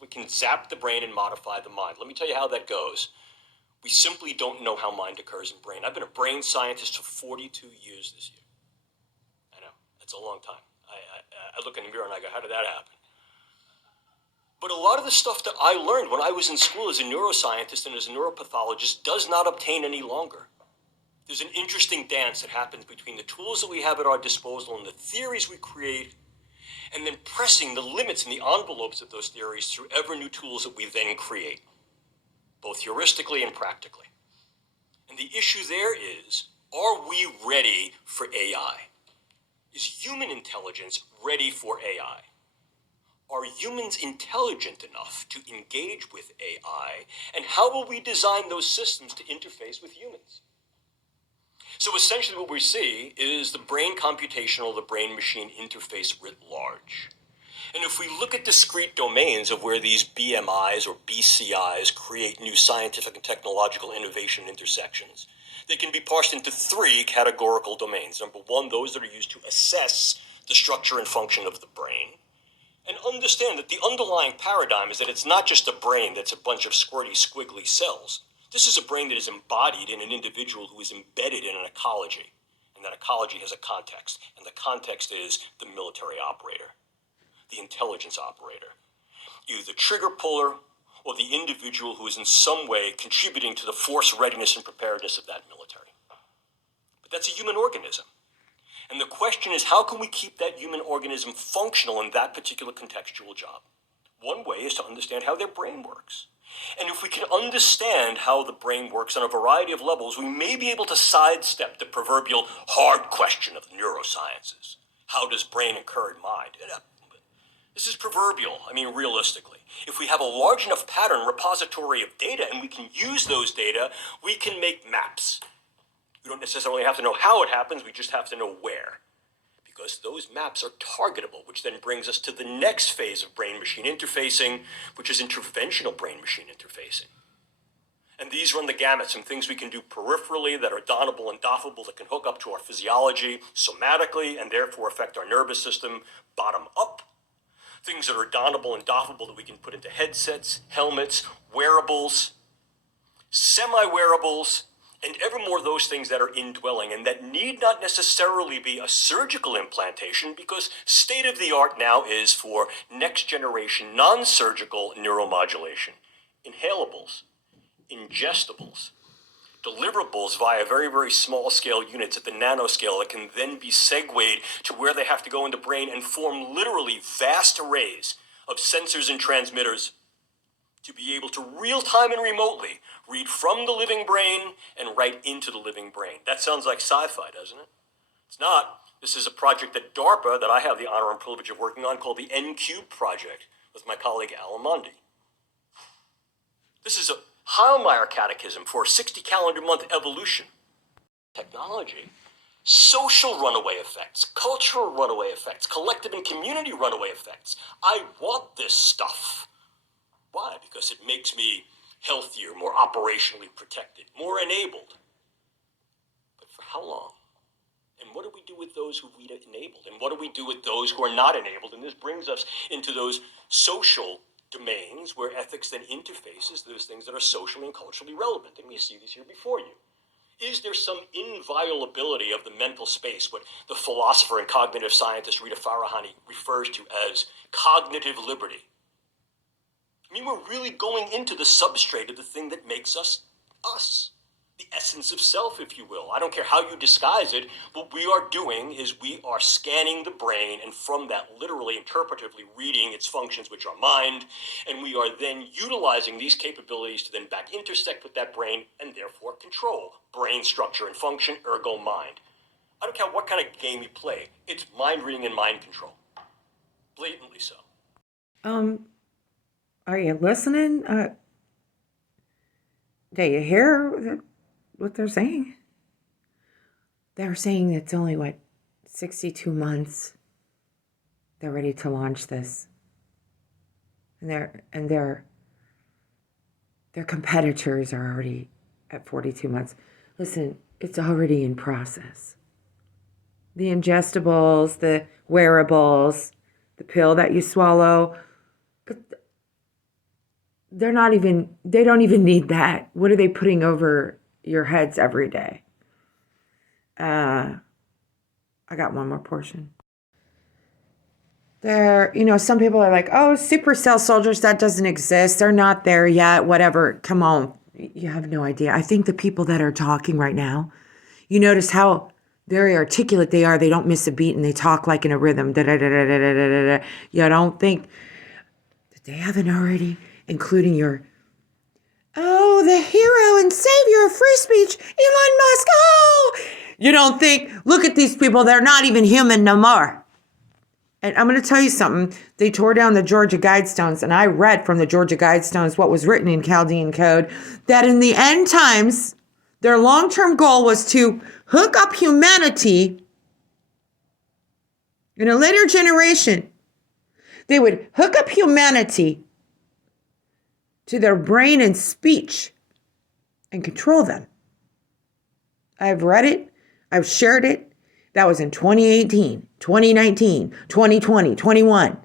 We can zap the brain and modify the mind. Let me tell you how that goes. We simply don't know how mind occurs in brain. I've been a brain scientist for 42 years this year. I know, that's a long time. I look in the mirror and I go, how did that happen? But a lot of the stuff that I learned when I was in school as a neuroscientist and as a neuropathologist does not obtain any longer. There's an interesting dance that happens between the tools that we have at our disposal and the theories we create, and then pressing the limits and the envelopes of those theories through ever new tools that we then create, both heuristically and practically. And the issue there is, are we ready for AI? Is human intelligence ready for AI? Are humans intelligent enough to engage with AI? And how will we design those systems to interface with humans? So essentially what we see is the brain computational, the brain-machine interface writ large. And if we look at discrete domains of where these BMIs or BCIs create new scientific and technological innovation intersections, they can be parsed into three categorical domains. Number one, those that are used to assess the structure and function of the brain. And understand that the underlying paradigm is that it's not just a brain that's a bunch of squirty, squiggly cells. This is a brain that is embodied in an individual who is embedded in an ecology. And that ecology has a context. And the context is the military operator, the intelligence operator, either the trigger puller or the individual who is in some way contributing to the force readiness and preparedness of that military. But that's a human organism. And the question is, how can we keep that human organism functional in that particular contextual job? One way is to understand how their brain works. And if we can understand how the brain works on a variety of levels, we may be able to sidestep the proverbial hard question of the neurosciences. How does brain occur in mind? This is proverbial, realistically. If we have a large enough pattern repository of data and we can use those data, we can make maps. We don't necessarily have to know how it happens, we just have to know where. Because those maps are targetable, which then brings us to the next phase of brain-machine interfacing, which is interventional brain-machine interfacing. And these run the gamut, some things we can do peripherally that are donnable and doffable that can hook up to our physiology somatically and therefore affect our nervous system bottom up. Things that are donnable and doffable that we can put into headsets, helmets, wearables, semi-wearables, and ever more those things that are indwelling and that need not necessarily be a surgical implantation, because state of the art now is for next generation non-surgical neuromodulation. Inhalables, ingestibles, deliverables via very, very small scale units at the nanoscale that can then be segued to where they have to go in the brain and form literally vast arrays of sensors and transmitters to be able to real-time and remotely read from the living brain and write into the living brain. That sounds like sci-fi, doesn't it? It's not. This is a project at DARPA that I have the honor and privilege of working on called the N-Cube Project with my colleague Alamondi. This is a Heilmeyer catechism for a 60 calendar month evolution. Technology, social runaway effects, cultural runaway effects, collective and community runaway effects. I want this stuff. Why? Because it makes me healthier, more operationally protected, more enabled. But for how long? And what do we do with those who we enabled? And what do we do with those who are not enabled? And this brings us into those social domains where ethics then interfaces those things that are socially and culturally relevant. And we see these here before you. Is there some inviolability of the mental space, what the philosopher and cognitive scientist Rita Farahani refers to as cognitive liberty? We're really going into the substrate of the thing that makes us us. The essence of self, if you will. I don't care how you disguise it. What we are doing is we are scanning the brain and from that literally interpretively reading its functions, which are mind, and we are then utilizing these capabilities to then back intersect with that brain and therefore control brain structure and function, ergo mind. I don't care what kind of game you play. It's mind reading and mind control. Blatantly so. Are you listening? Do you hear what they're saying? They're saying it's only 62 months. They're ready to launch this, and their competitors are already at 42 months. Listen, it's already in process. The ingestibles, the wearables, the pill that you swallow. they don't even need that. What are they putting over your heads every day? I got one more portion. Some people are like, oh, supercell soldiers, that doesn't exist. They're not there yet, whatever. Come on. You have no idea. I think the people that are talking right now, you notice how very articulate they are. They don't miss a beat and they talk like in a rhythm. Da, da, da, da, da, da, da, da. You don't think that they haven't already, including your, oh, the hero and savior of free speech, Elon Musk. Oh, you don't think, look at these people. They're not even human no more. And I'm going to tell you something. They tore down the Georgia Guidestones, and I read from the Georgia Guidestones what was written in Chaldean code, that in the end times, their long-term goal was to hook up humanity in a later generation. They would hook up humanity to their brain and speech and control them. I've read it. I've shared it. That was in 2018, 2019, 2020, 21.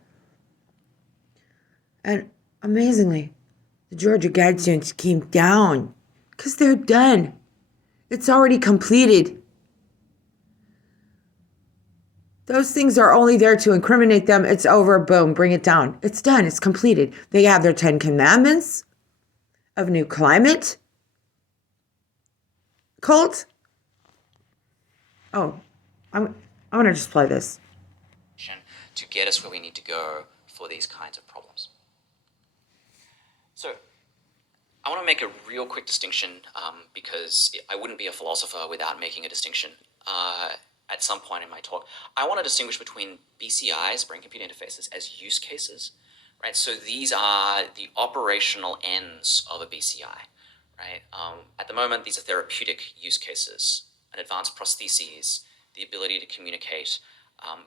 And amazingly, the Georgia Guidestones came down because they're done. It's already completed. Those things are only there to incriminate them. It's over. Boom. Bring it down. It's done. It's completed. They have their 10 commandments of new climate cult. Oh, I'm going to just play this. To get us where we need to go for these kinds of problems. So I want to make a real quick distinction because I wouldn't be a philosopher without making a distinction at some point in my talk. I want to distinguish between BCIs, brain-computer interfaces, as use cases, right? So these are the operational ends of a BCI, right? At the moment, these are therapeutic use cases, an advanced prostheses, the ability to communicate,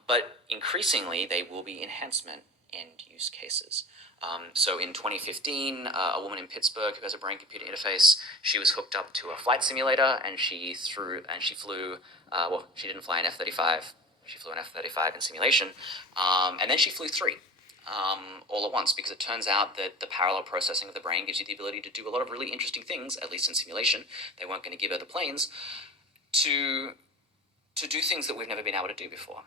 but increasingly they will be enhancement end use cases. So in 2015, a woman in Pittsburgh who has a brain-computer interface, she was hooked up to a flight simulator and she flew, she didn't fly an F-35, she flew an F-35 in simulation, and then she flew 3 all at once, because it turns out that the parallel processing of the brain gives you the ability to do a lot of really interesting things, at least in simulation. They weren't going to give her the planes, to do things that we've never been able to do before.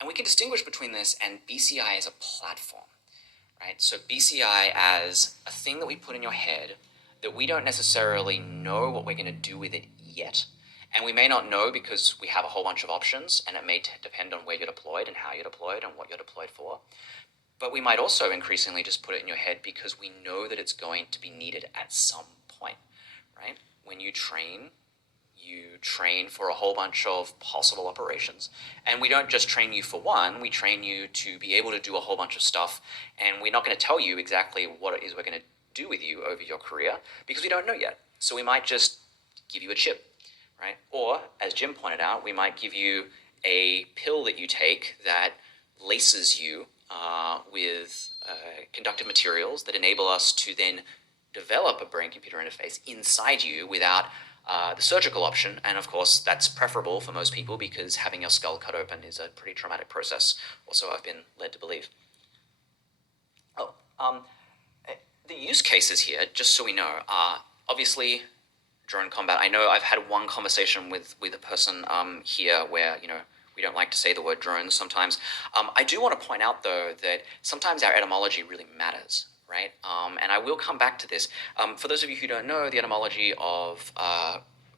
And we can distinguish between this and BCI as a platform, right? So BCI as a thing that we put in your head that we don't necessarily know what we're going to do with it yet. And we may not know because we have a whole bunch of options, and it may depend on where you're deployed and how you're deployed and what you're deployed for. But we might also increasingly just put it in your head because we know that it's going to be needed at some point, right? When you train for a whole bunch of possible operations. And we don't just train you for one, we train you to be able to do a whole bunch of stuff, and we're not going to tell you exactly what it is we're going to do with you over your career because we don't know yet. So we might just give you a chip, right? Or, as Jim pointed out, we might give you a pill that you take that laces you with conductive materials that enable us to then develop a brain-computer interface inside you without the surgical option. And of course, that's preferable for most people because having your skull cut open is a pretty traumatic process, also I've been led to believe. The use cases here, just so we know, are obviously drone combat. I know I've had one conversation with a person here where, we don't like to say the word drones sometimes. I do want to point out, though, that sometimes our etymology really matters, right? And I will come back to this. For those of you who don't know, the etymology of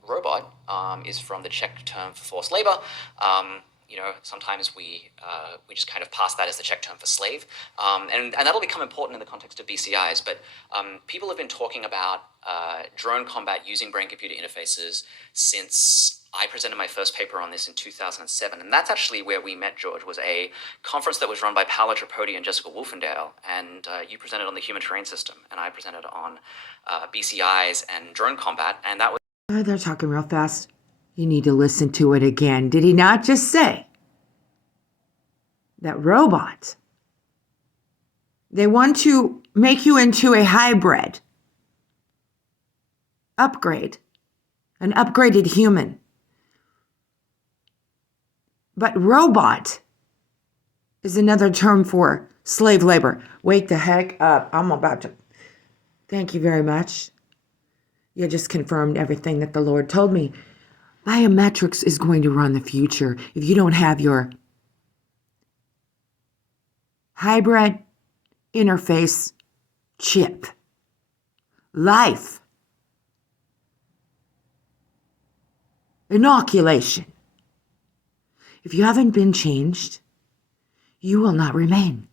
robot is from the Czech term for forced labor. Sometimes we just kind of pass that as the Czech term for slave. And that'll become important in the context of BCIs. But people have been talking about drone combat using brain-computer interfaces since I presented my first paper on this in 2007. And that's actually where we met, George, was a conference that was run by Paolo Tripodi and Jessica Wolfendale. And you presented on the human terrain system, and I presented on BCIs and drone combat. And that was... They're talking real fast. You need to listen to it again. Did he not just say that robots, they want to make you into a hybrid, upgrade, an upgraded human. But robot is another term for slave labor. Wake the heck up. I'm about to. Thank you very much. You just confirmed everything that the Lord told me. Biometrics is going to run the future if you don't have your hybrid interface chip. Life. Inoculation. If you haven't been changed, you will not remain.